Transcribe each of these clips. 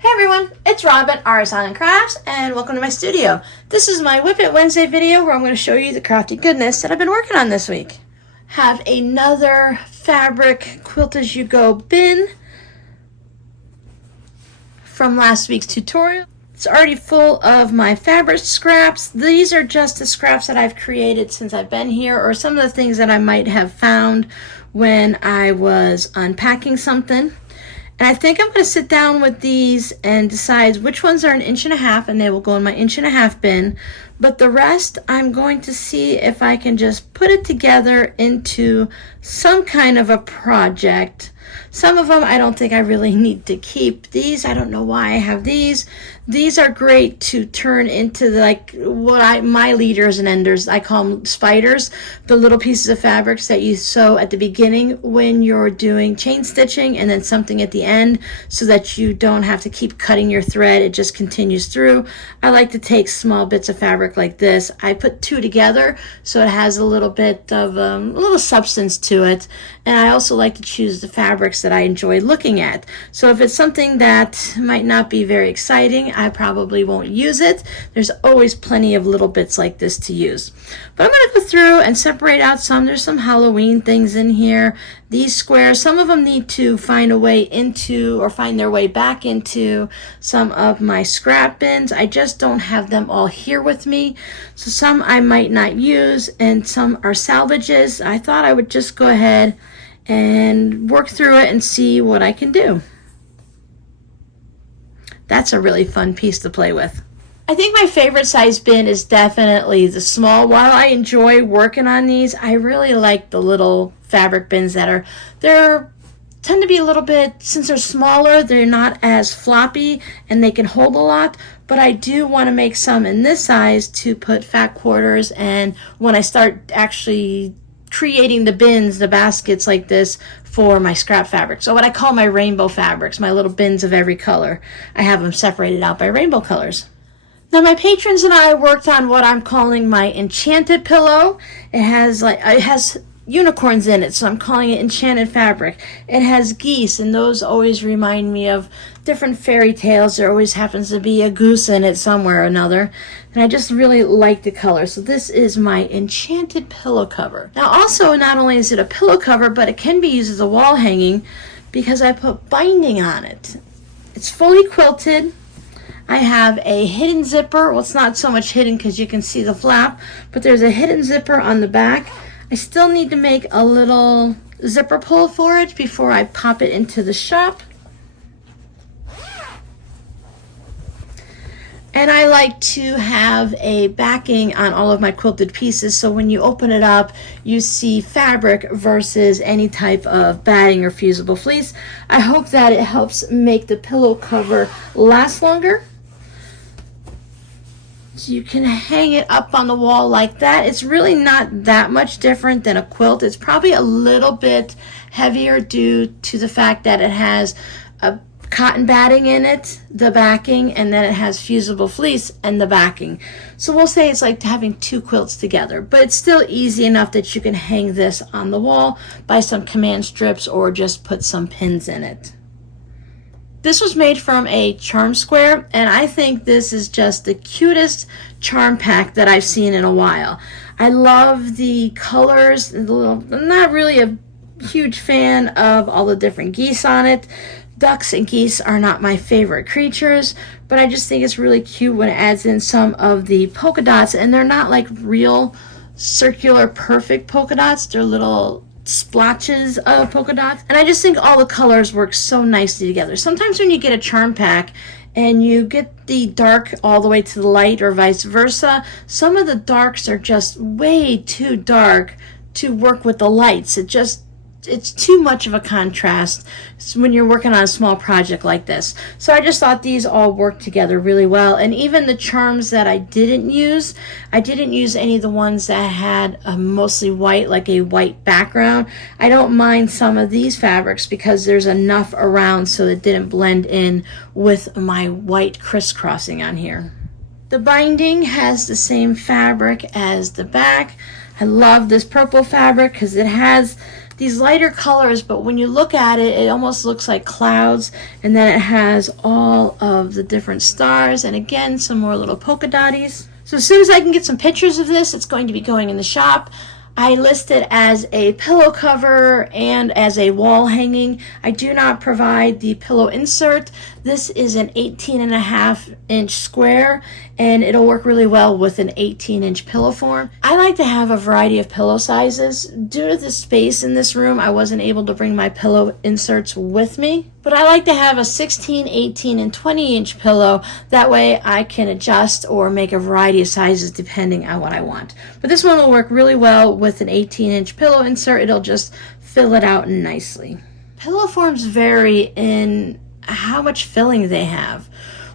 Hey everyone, it's Rob at Artisan & Crafts and welcome to my studio. This is my WiP It Wednesday video where I'm going to show you the crafty goodness that I've been working on this week. Have another fabric quilt as you go bin from last week's tutorial. It's already full of my fabric scraps. These are just the scraps that I've created since I've been here, or some of the things that I might have found when I was unpacking something. And I think I'm going to sit down with these and decide which ones are 1.5 inches, and they will go in my 1.5 inch bin. But the rest, I'm going to see if I can just put it together into some kind of a project. Some of them I don't think I really need to keep. These, I don't know why I have these. These are great to turn into my leaders and enders. I call them spiders, the little pieces of fabrics that you sew at the beginning when you're doing chain stitching, and then something at the end so that you don't have to keep cutting your thread. It just continues through. I like to take small bits of fabric like this. I put two together so it has a little bit of a little substance to it. And I also like to choose the fabrics that I enjoy looking at. So if it's something that might not be very exciting, I probably won't use it. There's always plenty of little bits like this to use. But I'm going to go through and separate out some. There's some Halloween things in here. These squares, some of them need to find a way into, or find their way back into, some of my scrap bins. I just don't have them all here with me. So some I might not use, and some are salvages. I thought I would just go ahead and work through it and see what I can do. That's a really fun piece to play with. I think my favorite size bin is definitely the small. While I enjoy working on these, I really like the little fabric bins that tend to be a little bit, since they're smaller, they're not as floppy and they can hold a lot. But I do want to make some in this size to put fat quarters, and when I start actually creating the bins, the baskets like this for my scrap fabric. So what I call my rainbow fabrics, my little bins of every color. I have them separated out by rainbow colors. Now my patrons and I worked on what I'm calling my enchanted pillow. It has unicorns in it, so I'm calling it enchanted fabric. It has geese, and those always remind me of different fairy tales. There always happens to be a goose in it somewhere or another, and I just really like the color. So this is my enchanted pillow cover. Now also, not only is it a pillow cover, but it can be used as a wall hanging because I put binding on it. It's fully quilted. I have a hidden zipper. Well, it's not so much hidden because you can see the flap, but there's a hidden zipper on the back. I still need to make a little zipper pull for it before I pop it into the shop. And I like to have a backing on all of my quilted pieces, so when you open it up, you see fabric versus any type of batting or fusible fleece. I hope that it helps make the pillow cover last longer. So you can hang it up on the wall like that. It's really not that much different than a quilt. It's probably a little bit heavier due to the fact that it has a cotton batting in it, the backing, and then it has fusible fleece and the backing. So we'll say it's like having two quilts together, but it's still easy enough that you can hang this on the wall by some command strips or just put some pins in it. This was made from a charm square, and I think this is just the cutest charm pack that I've seen in a while. I love the colors. I'm not really a huge fan of all the different geese on it. Ducks and geese are not my favorite creatures, but I just think it's really cute when it adds in some of the polka dots, and they're not like real circular perfect polka dots. They're little splotches of polka dots, and I just think all the colors work so nicely together. Sometimes when you get a charm pack and you get the dark all the way to the light or vice versa, some of the darks are just way too dark to work with the lights. It's too much of a contrast when you're working on a small project like this. So I just thought these all worked together really well. And even the charms that I didn't use any of the ones that had mostly white, like a white background. I don't mind some of these fabrics because there's enough around so it didn't blend in with my white crisscrossing on here. The binding has the same fabric as the back. I love this purple fabric because it has these lighter colors, but when you look at it, it almost looks like clouds, and then it has all of the different stars, and again, some more little polka dotties. So as soon as I can get some pictures of this, it's going to be going in the shop. I list it as a pillow cover and as a wall hanging. I do not provide the pillow insert. This is an 18.5-inch square, and it'll work really well with an 18-inch pillow form. I like to have a variety of pillow sizes. Due to the space in this room, I wasn't able to bring my pillow inserts with me, but I like to have a 16, 18, and 20-inch pillow. That way I can adjust or make a variety of sizes depending on what I want. But this one will work really well with an 18-inch pillow insert. It'll just fill it out nicely. Pillow forms vary in how much filling they have,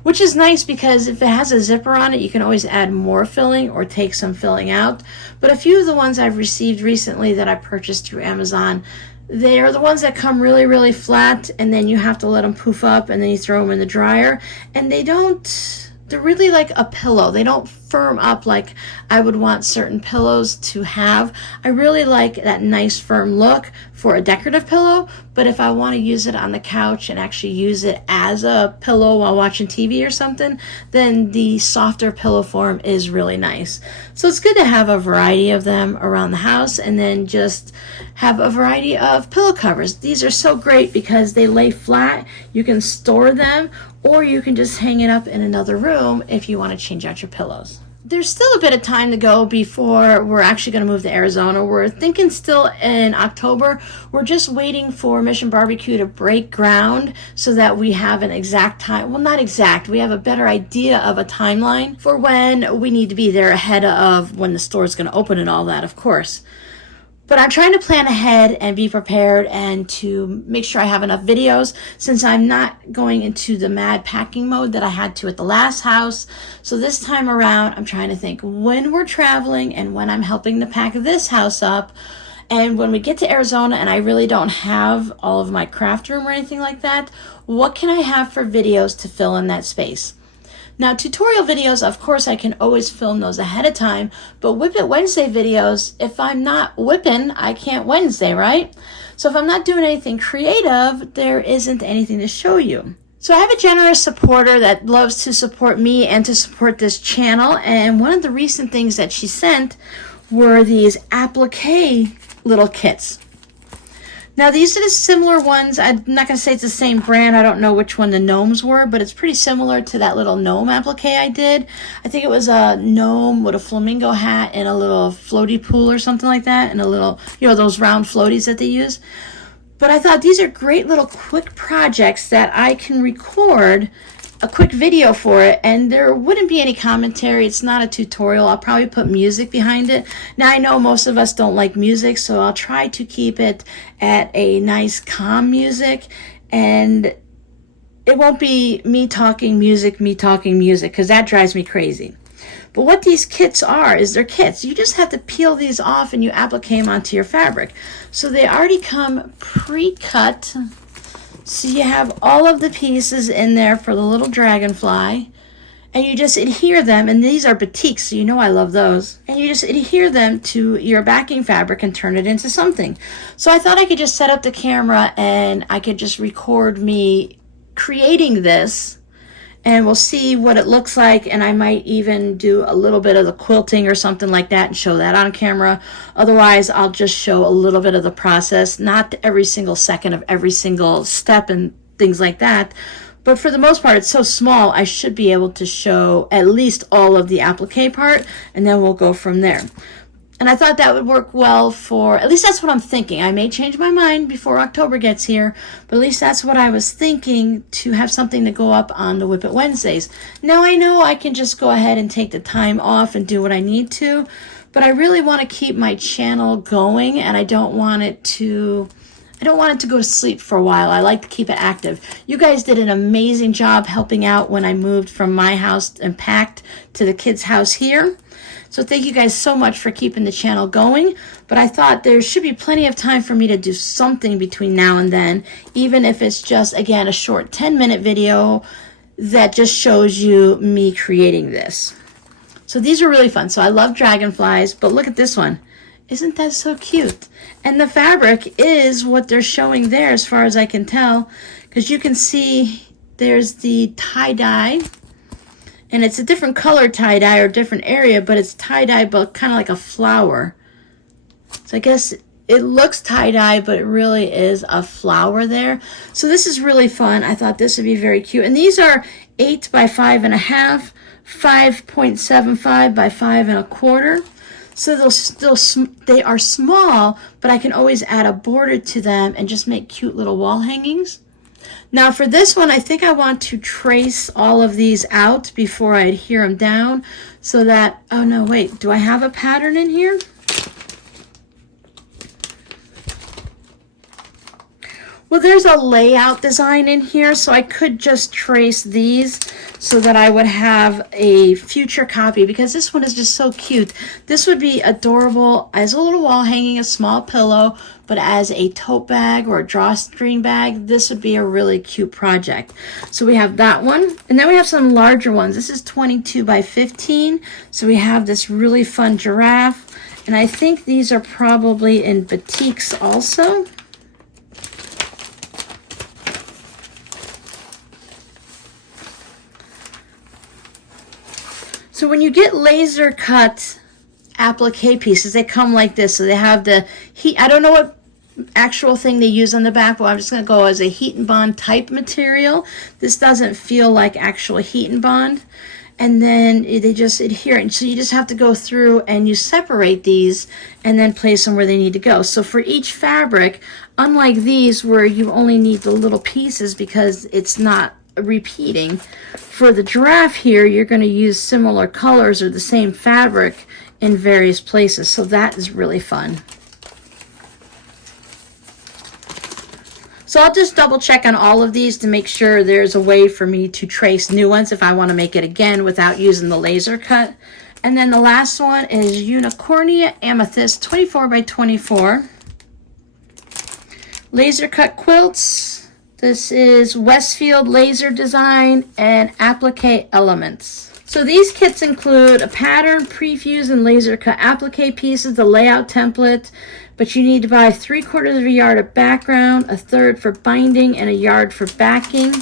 which is nice because if it has a zipper on it, you can always add more filling or take some filling out. But a few of the ones I've received recently that I purchased through Amazon, they are the ones that come really, really flat, and then you have to let them poof up, and then you throw them in the dryer, and they're really like a pillow. They don't firm up like I would want certain pillows to have. I really like that nice firm look for a decorative pillow, but if I want to use it on the couch and actually use it as a pillow while watching TV or something, then the softer pillow form is really nice. So it's good to have a variety of them around the house, and then just have a variety of pillow covers. These are so great because they lay flat. You can store them, or you can just hang it up in another room if you want to change out your pillows. There's still a bit of time to go before we're actually going to move to Arizona. We're thinking still in October. We're just waiting for Mission Barbecue to break ground so that we have an exact time. Well, not exact. We have a better idea of a timeline for when we need to be there ahead of when the store is going to open and all that, of course. But I'm trying to plan ahead and be prepared and to make sure I have enough videos, since I'm not going into the mad packing mode that I had to at the last house. So this time around, I'm trying to think when we're traveling and when I'm helping to pack this house up. And when we get to Arizona and I really don't have all of my craft room or anything like that, what can I have for videos to fill in that space? Now, tutorial videos, of course, I can always film those ahead of time, but WiP It Wednesday videos, if I'm not whipping, I can't Wednesday, right? So if I'm not doing anything creative, there isn't anything to show you. So I have a generous supporter that loves to support me and to support this channel, and one of the recent things that she sent were these applique little kits. Now, these are the similar ones. I'm not going to say it's the same brand. I don't know which one the gnomes were, but it's pretty similar to that little gnome applique I did. I think it was a gnome with a flamingo hat and a little floaty pool or something like that, and a little, those round floaties that they use. But I thought these are great little quick projects that I can record a quick video for it, and there wouldn't be any commentary. It's not a tutorial. I'll probably put music behind it. Now, I know most of us don't like music, so I'll try to keep it at a nice calm music, and it won't be me talking music, because that drives me crazy. But what these kits are is they're kits. You just have to peel these off and you applique them onto your fabric. So they already come pre-cut. So you have all of the pieces in there for the little dragonfly, and you just adhere them, and these are batiks, so you know I love those, and you just adhere them to your backing fabric and turn it into something. So I thought I could just set up the camera and I could just record me creating this, and we'll see what it looks like, and I might even do a little bit of the quilting or something like that and show that on camera. Otherwise, I'll just show a little bit of the process, not every single second of every single step and things like that. But for the most part, it's so small, I should be able to show at least all of the applique part, and then we'll go from there. And I thought that would work well for, at least that's what I'm thinking. I may change my mind before October gets here, but at least that's what I was thinking, to have something to go up on the WiP It Wednesdays. Now I know I can just go ahead and take the time off and do what I need to, but I really want to keep my channel going, and I don't want it to go to sleep for a while. I like to keep it active. You guys did an amazing job helping out when I moved from my house and packed to the kids' house here. So thank you guys so much for keeping the channel going. But I thought there should be plenty of time for me to do something between now and then, even if it's just, again, a short 10-minute video that just shows you me creating this. So these are really fun. So I love dragonflies, but look at this one. Isn't that so cute? And the fabric is what they're showing there as far as I can tell, because you can see there's the tie-dye, and it's a different color tie-dye or different area, but it's tie-dye but kind of like a flower. So I guess it looks tie-dye, but it really is a flower there. So this is really fun. I thought this would be very cute. And these are 8 by 5.5, 5.75 by 5.25. So they are small, but I can always add a border to them and just make cute little wall hangings. Now for this one, I think I want to trace all of these out before I adhere them down so that, oh no, wait, do I have a pattern in here? Well, there's a layout design in here, so I could just trace these so that I would have a future copy, because this one is just so cute. This would be adorable as a little wall hanging, a small pillow, but as a tote bag or a drawstring bag, this would be a really cute project. So we have that one, and then we have some larger ones. This is 22 by 15, so we have this really fun giraffe, and I think these are probably in batiks also. So when you get laser cut applique pieces, they come like this. So they have the heat. I don't know what actual thing they use on the back, but I'm just going to go as a heat and bond type material. This doesn't feel like actual heat and bond. And then they just adhere. And so you just have to go through and you separate these and then place them where they need to go. So for each fabric, unlike these where you only need the little pieces because it's not repeating, for the giraffe here, you're going to use similar colors or the same fabric in various places. So that is really fun. So I'll just double check on all of these to make sure there's a way for me to trace new ones if I want to make it again without using the laser cut. And then the last one is Unicornia Amethyst 24 by 24. Laser cut quilts. This is Westfield Laser Design and Applique Elements. So these kits include a pattern, prefuse, and laser cut applique pieces, the layout template, but you need to buy 3/4 of a yard of background, a third for binding, and a yard for backing.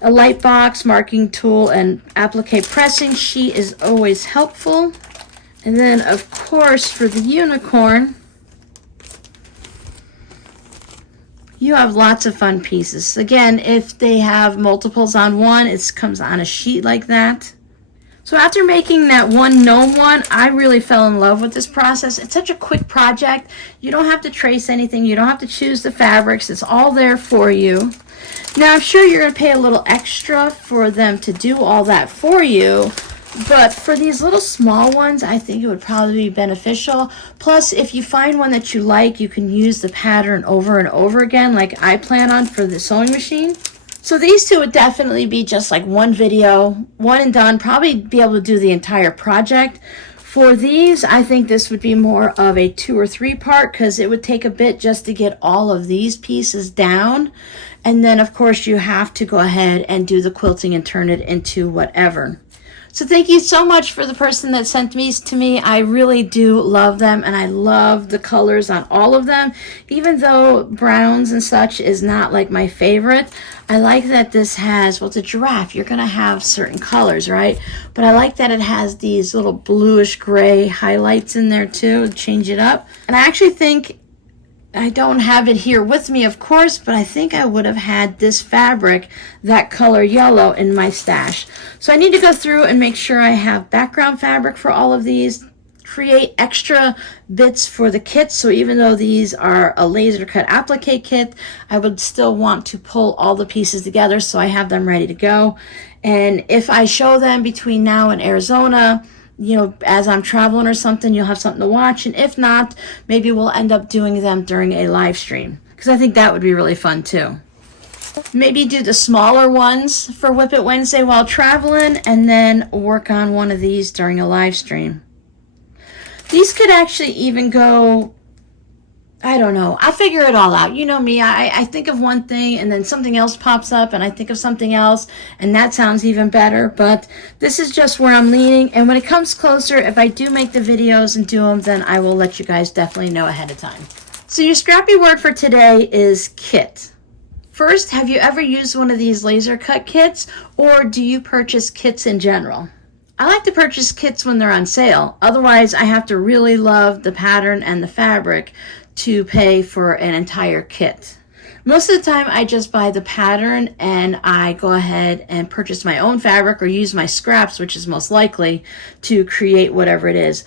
A light box, marking tool, and applique pressing sheet is always helpful. And then, of course, for the unicorn, you have lots of fun pieces. Again, if they have multiples on one, it comes on a sheet like that. So after making that one gnome one, I really fell in love with this process. It's such a quick project. You don't have to trace anything. You don't have to choose the fabrics. It's all there for you. Now, I'm sure you're going to pay a little extra for them to do all that for you. But for these little small ones, I think it would probably be beneficial. Plus, if you find one that you like, you can use the pattern over and over again, like I plan on for the sewing machine. So these two would definitely be just like one video, one and done, probably be able to do the entire project. For these, I think this would be more of a 2 or 3 part because it would take a bit just to get all of these pieces down. And then, of course, you have to go ahead and do the quilting and turn it into whatever. So thank you so much for the person that sent these to me. I really do love them, and I love the colors on all of them. Even though browns and such is not like my favorite, I like that this has, well, it's a giraffe. You're going to have certain colors, right? But I like that it has these little bluish gray highlights in there too to change it up. And I actually think, I don't have it here with me, of course, but I think I would have had this fabric, that color yellow, in my stash. So I need to go through and make sure I have background fabric for all of these, create extra bits for the kit. So even though these are a laser cut applique kit, I would still want to pull all the pieces together so I have them ready to go. And if I show them between now and Arizona, you know, as I'm traveling or something, you'll have something to watch. And if not, maybe we'll end up doing them during a live stream, because I think that would be really fun too. Maybe do the smaller ones for WiP It Wednesday while traveling, and then work on one of these during a live stream. These could actually even go I don't know. I'll figure it all out. You know me. I think of one thing and then something else pops up and I think of something else and that sounds even better. But this is just where I'm leaning. And when it comes closer, if I do make the videos and do them, then I will let you guys definitely know ahead of time. So your scrappy word for today is kit. First, have you ever used one of these laser cut kits, or do you purchase kits in general? I like to purchase kits when they're on sale. Otherwise, I have to really love the pattern and the fabric to pay for an entire kit. Most of the time, I just buy the pattern and I go ahead and purchase my own fabric or use my scraps, which is most likely, to create whatever it is.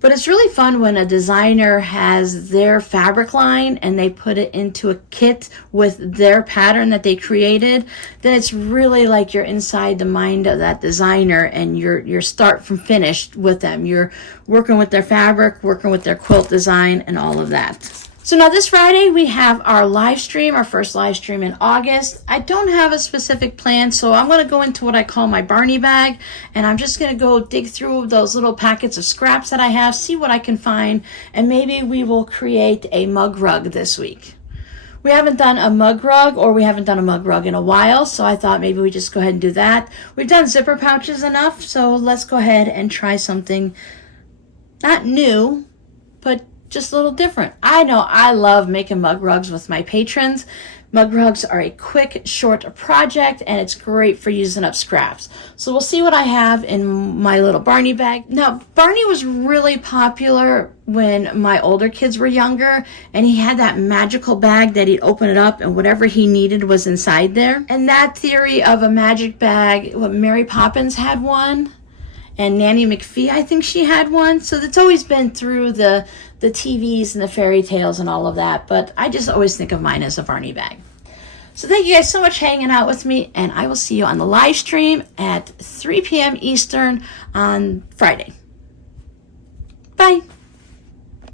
But it's really fun when a designer has their fabric line and they put it into a kit with their pattern that they created. Then it's really like you're inside the mind of that designer and you're start from finish with them. You're working with their fabric, working with their quilt design and all of that. So now this Friday we have our live stream, our first live stream in August. I don't have a specific plan, so I'm going to go into what I call my Barney bag, and I'm just going to go dig through those little packets of scraps that I have, see what I can find, and maybe we will create a mug rug this week. We haven't done a mug rug, or we haven't done a mug rug in a while, so I thought maybe we just go ahead and do that. We've done zipper pouches enough, so let's go ahead and try something not new, but just a little different. I know I love making mug rugs with my patrons. Mug rugs are a quick, short project, and it's great for using up scraps. So we'll see what I have in my little Barney bag. Now, Barney was really popular when my older kids were younger, and he had that magical bag that he'd open it up and whatever he needed was inside there. And that theory of a magic bag, Mary Poppins had one, and Nanny McPhee, I think she had one. So it's always been through the TVs and the fairy tales and all of that. But I just always think of mine as a Barney bag. So thank you guys so much for hanging out with me. And I will see you on the live stream at 3 p.m. Eastern on Friday. Bye.